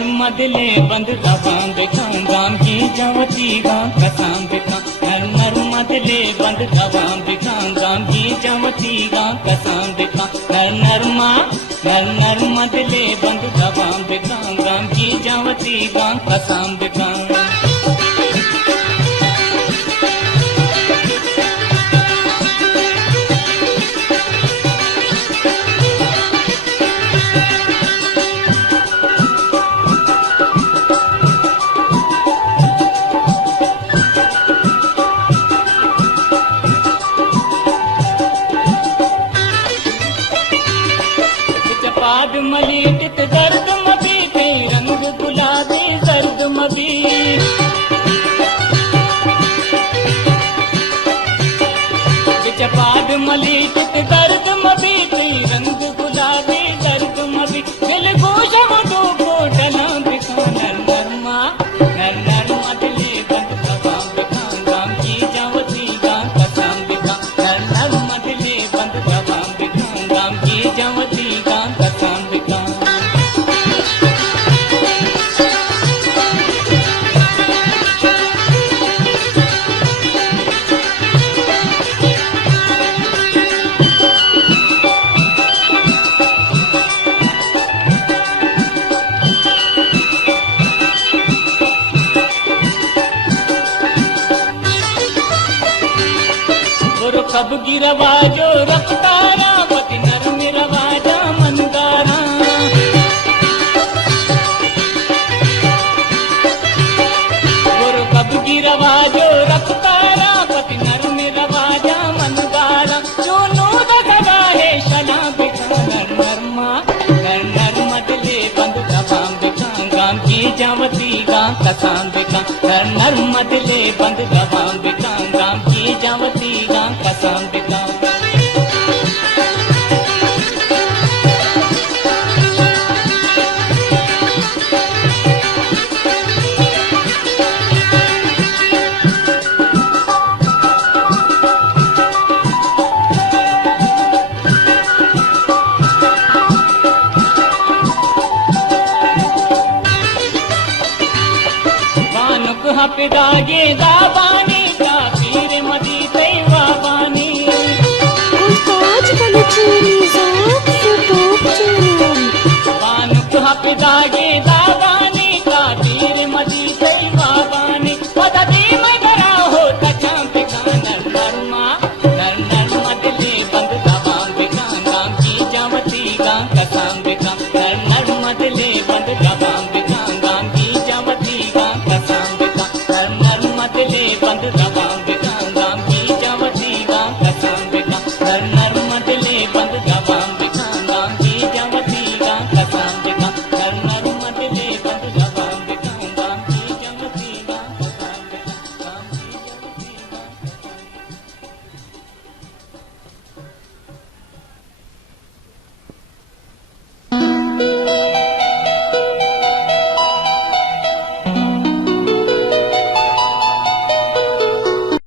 नर्मदले बंद दबाम बेकाम गाम की जवती गाम कसाम बेकाम नर्मदले बंद दबाम बेकाम गाम की जवती गाम कसाम बेकाम नर्मदले बंद दबाम बेकाम गाम की जवती गाम कसाम बेकाम पाद मलीटित दर्द मबी के रंग गुलाबी दर्द मबी पाद मलीटित दर्द मबी के रंग गुलाबी दर्द मबी दिल गोशम दो गोडला बिका नरमा दिले बंद दबाम बिका गाम की जवती गाम कसाम बिका नरमा दिले बंद दबाम बिका गाम की जवती गाम कसाम बिका कब गिरवाजो रफ्तारा पति नरम रवाजा मंदारा गुरु कब गिरवाजो रफ्तारा पति नरम रवाजा मंदारा चोनो दगा है शला बिका नर्मदले बंद दबाम बिका गाम की जवती गाम कसाम बिका नर्मदले बंद दबाम बिका गाम की जवती गाम कसाम बिका पिदागे दाबानी का पीर मदी तैवा बानी ताज बलचूरी ज़ात सुटोक चूम पानुक पिदागे